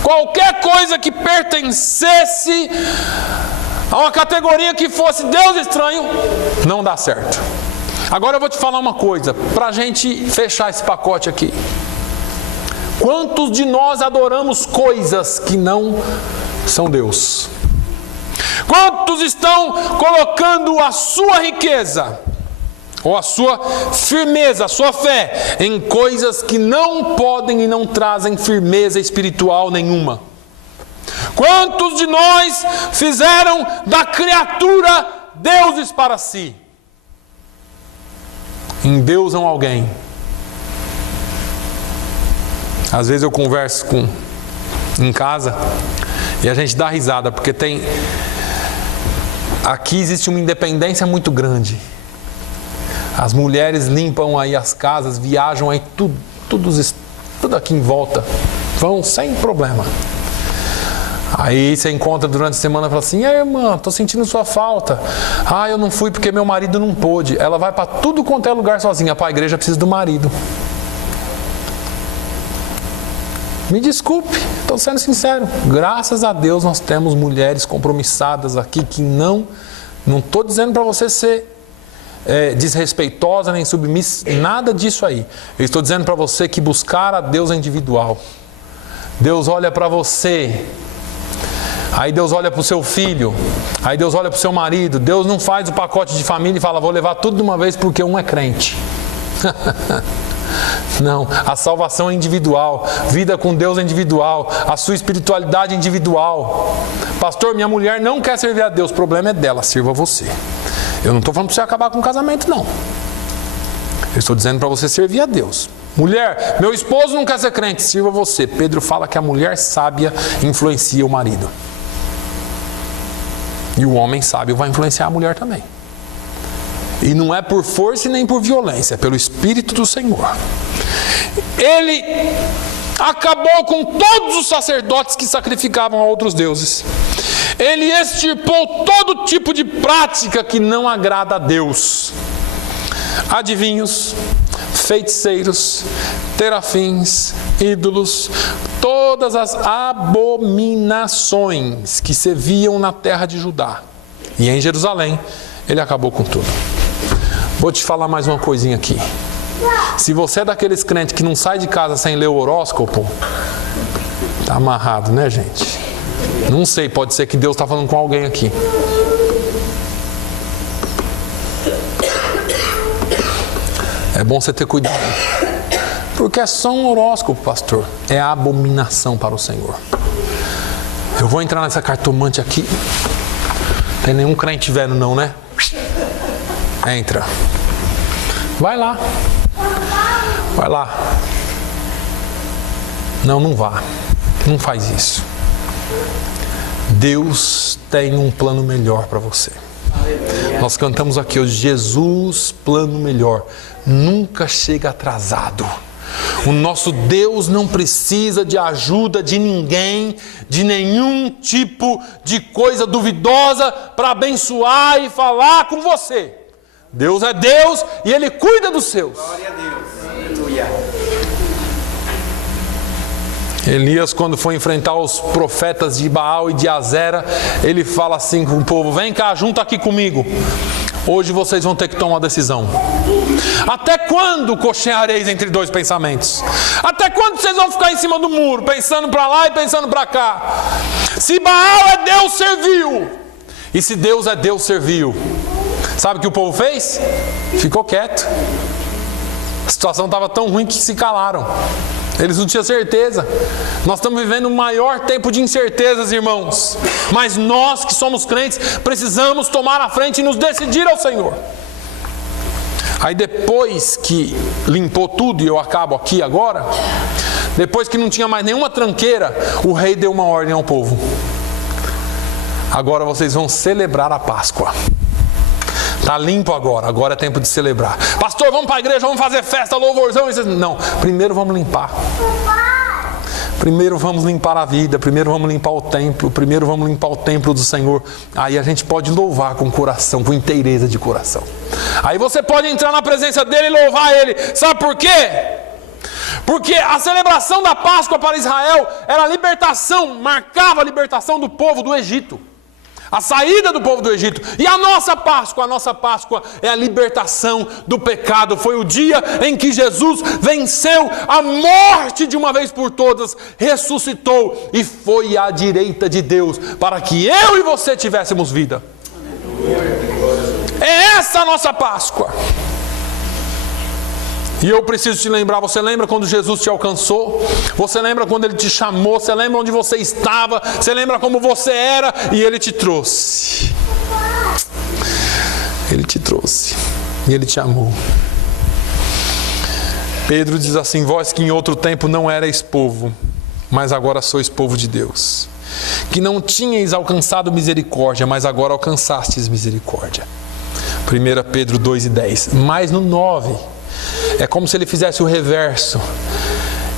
Qualquer coisa que pertencesse a uma categoria que fosse Deus estranho, não dá certo. Agora eu vou te falar uma coisa, para a gente fechar esse pacote aqui. Quantos de nós adoramos coisas que não são Deus? Quantos estão colocando a sua riqueza, ou a sua firmeza, a sua fé, em coisas que não podem e não trazem firmeza espiritual nenhuma? Quantos de nós fizeram da criatura deuses para si? Endeusam alguém. Às vezes eu converso em casa e a gente dá risada, porque aqui existe uma independência muito grande. As mulheres limpam aí as casas, viajam aí tudo aqui em volta, vão sem problema. Aí você encontra durante a semana e fala assim: irmã, estou sentindo sua falta. Eu não fui porque meu marido não pôde. Ela vai para tudo quanto é lugar sozinha. Para a igreja precisa do marido. Me desculpe, estou sendo sincero. Graças a Deus nós temos mulheres compromissadas aqui que não estou dizendo para você ser desrespeitosa nem submissa, nada disso aí. Eu estou dizendo para você que buscar a Deus é individual. Deus olha para você. Aí Deus olha para o seu filho, aí Deus olha para o seu marido. Deus não faz o pacote de família e fala: vou levar tudo de uma vez porque um é crente. Não, a salvação é individual, vida com Deus é individual, a sua espiritualidade é individual. Pastor, minha mulher não quer servir a Deus, o problema é dela, sirva você. Eu não estou falando para você acabar com o casamento, não. Eu estou dizendo para você servir a Deus. Mulher, meu esposo não quer ser crente, sirva você. Pedro fala que a mulher sábia influencia o marido. E o homem sábio vai influenciar a mulher também. E não é por força e nem por violência, é pelo Espírito do Senhor. Ele acabou com todos os sacerdotes que sacrificavam a outros deuses. Ele extirpou todo tipo de prática que não agrada a Deus. Adivinhos, feiticeiros, terafins, ídolos, todas as abominações que se viam na terra de Judá. E em Jerusalém, ele acabou com tudo. Vou te falar mais uma coisinha aqui. Se você é daqueles crentes que não sai de casa sem ler o horóscopo, tá amarrado, né, gente? Não sei, pode ser que Deus está falando com alguém aqui. É bom você ter cuidado. Porque é só um horóscopo, pastor. É abominação para o Senhor. Eu vou entrar nessa cartomante aqui. Não tem nenhum crente velho não, né? Entra. Vai lá. Vai lá. Não vá. Não faz isso. Deus tem um plano melhor para você. Nós cantamos aqui hoje, Jesus, plano melhor. Nunca chega atrasado. O nosso Deus não precisa de ajuda de ninguém, de nenhum tipo de coisa duvidosa para abençoar e falar com você. Deus é Deus e Ele cuida dos seus. Glória a Deus. Aleluia. Elias, quando foi enfrentar os profetas de Baal e de Azera, ele fala assim com o povo: vem cá, junta aqui comigo. Hoje vocês vão ter que tomar uma decisão. Até quando cocheareis entre dois pensamentos? Até quando vocês vão ficar em cima do muro, pensando para lá e pensando para cá? Se Baal é Deus, serviu. E se Deus é Deus, serviu. Sabe o que o povo fez? Ficou quieto. A situação estava tão ruim que se calaram. Eles não tinham certeza. Nós estamos vivendo o maior tempo de incertezas, irmãos. Mas nós que somos crentes precisamos tomar a frente e nos decidir ao Senhor. Aí depois que limpou tudo, e eu acabo aqui agora, depois que não tinha mais nenhuma tranqueira, o rei deu uma ordem ao povo: agora vocês vão celebrar a Páscoa. Está limpo agora é tempo de celebrar. Pastor, vamos para a igreja, vamos fazer festa, louvorzão. Não, primeiro vamos limpar. Primeiro vamos limpar a vida, primeiro vamos limpar o templo, primeiro vamos limpar o templo do Senhor. Aí a gente pode louvar com coração, com inteireza de coração. Aí você pode entrar na presença dele e louvar ele. Sabe por quê? Porque a celebração da Páscoa para Israel era a libertação, marcava a libertação do povo do Egito. A saída do povo do Egito. E a nossa Páscoa é a libertação do pecado. Foi o dia em que Jesus venceu a morte de uma vez por todas, ressuscitou e foi à direita de Deus para que eu e você tivéssemos vida. É essa a nossa Páscoa. E eu preciso te lembrar, você lembra quando Jesus te alcançou? Você lembra quando Ele te chamou? Você lembra onde você estava? Você lembra como você era? E Ele te trouxe. Ele te trouxe. E Ele te amou. Pedro diz assim: vós que em outro tempo não erais povo, mas agora sois povo de Deus. Que não tinhais alcançado misericórdia, mas agora alcançastes misericórdia. 1 Pedro 2:10. Mas no 9... é como se ele fizesse o reverso.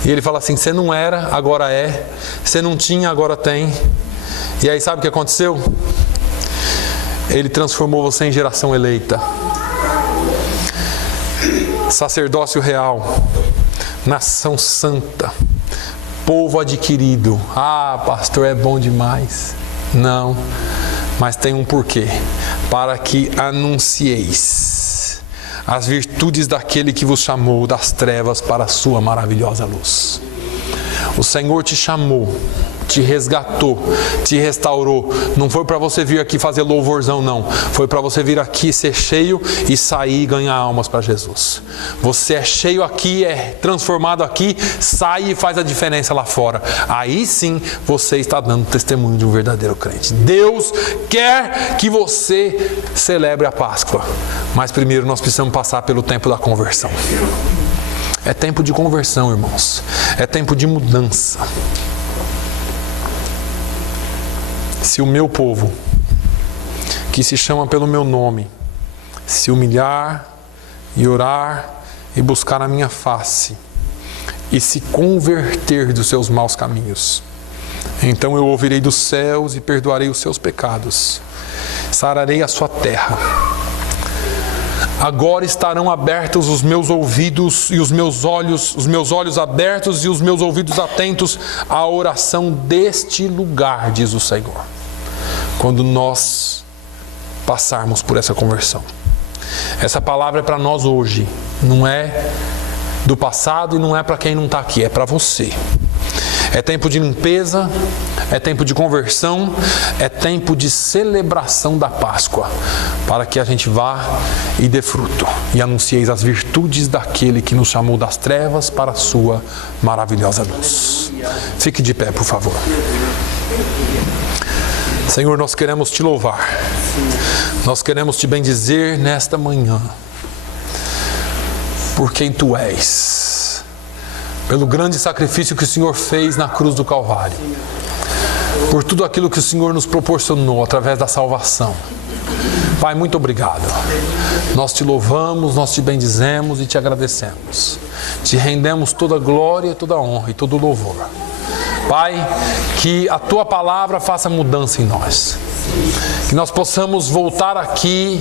E ele fala assim: você não era, agora é. Você não tinha, agora tem. E aí sabe o que aconteceu? Ele transformou você em geração eleita, sacerdócio real, nação santa, povo adquirido. Ah, pastor, é bom demais. Não, mas tem um porquê: para que anuncieis as virtudes daquele que vos chamou das trevas para a sua maravilhosa luz. O Senhor te chamou, te resgatou, te restaurou. Não foi para você vir aqui fazer louvorzão, não. Foi para você vir aqui ser cheio e sair e ganhar almas para Jesus. Você é cheio aqui, é transformado aqui, sai e faz a diferença lá fora. Aí sim você está dando testemunho de um verdadeiro crente. Deus quer que você celebre a Páscoa. Mas primeiro nós precisamos passar pelo tempo da conversão. É tempo de conversão, irmãos. É tempo de mudança. Se o meu povo, que se chama pelo meu nome, se humilhar e orar e buscar a minha face e se converter dos seus maus caminhos, então eu ouvirei dos céus e perdoarei os seus pecados, sararei a sua terra. Agora estarão abertos os meus ouvidos e os meus olhos abertos e os meus ouvidos atentos à oração deste lugar, diz o Senhor. Quando nós passarmos por essa conversão. Essa palavra é para nós hoje, não é do passado e não é para quem não está aqui, é para você. É tempo de limpeza, é tempo de conversão, é tempo de celebração da Páscoa, para que a gente vá e dê fruto e anuncieis as virtudes daquele que nos chamou das trevas para a sua maravilhosa luz. Fique de pé, por favor. Senhor, nós queremos te louvar, nós queremos te bendizer nesta manhã, por quem tu és, pelo grande sacrifício que o Senhor fez na cruz do Calvário, por tudo aquilo que o Senhor nos proporcionou através da salvação. Pai, muito obrigado. Nós te louvamos, nós te bendizemos e te agradecemos. Te rendemos toda a glória, toda a honra e todo o louvor. Pai, que a Tua palavra faça mudança em nós. Que nós possamos voltar aqui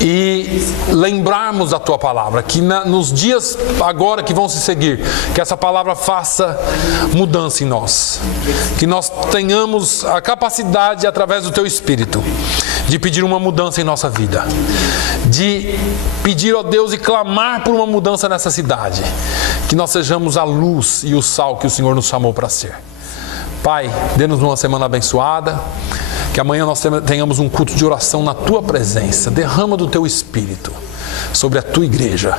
e lembrarmos da Tua palavra. Que nos dias agora que vão se seguir, que essa palavra faça mudança em nós. Que nós tenhamos a capacidade, através do Teu Espírito, de pedir uma mudança em nossa vida. De pedir, ó Deus, e clamar por uma mudança nessa cidade. Que nós sejamos a luz e o sal que o Senhor nos chamou para ser. Pai, dê-nos uma semana abençoada. Que amanhã nós tenhamos um culto de oração na Tua presença. Derrama do Teu Espírito sobre a Tua igreja.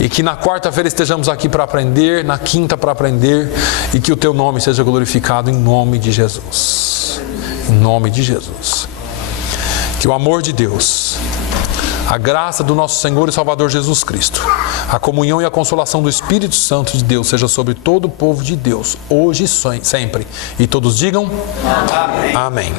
E que na quarta-feira estejamos aqui para aprender, na quinta para aprender. E que o Teu nome seja glorificado em nome de Jesus. Em nome de Jesus. Que o amor de Deus, a graça do nosso Senhor e Salvador Jesus Cristo, a comunhão e a consolação do Espírito Santo de Deus seja sobre todo o povo de Deus, hoje e sempre. E todos digam amém. Amém.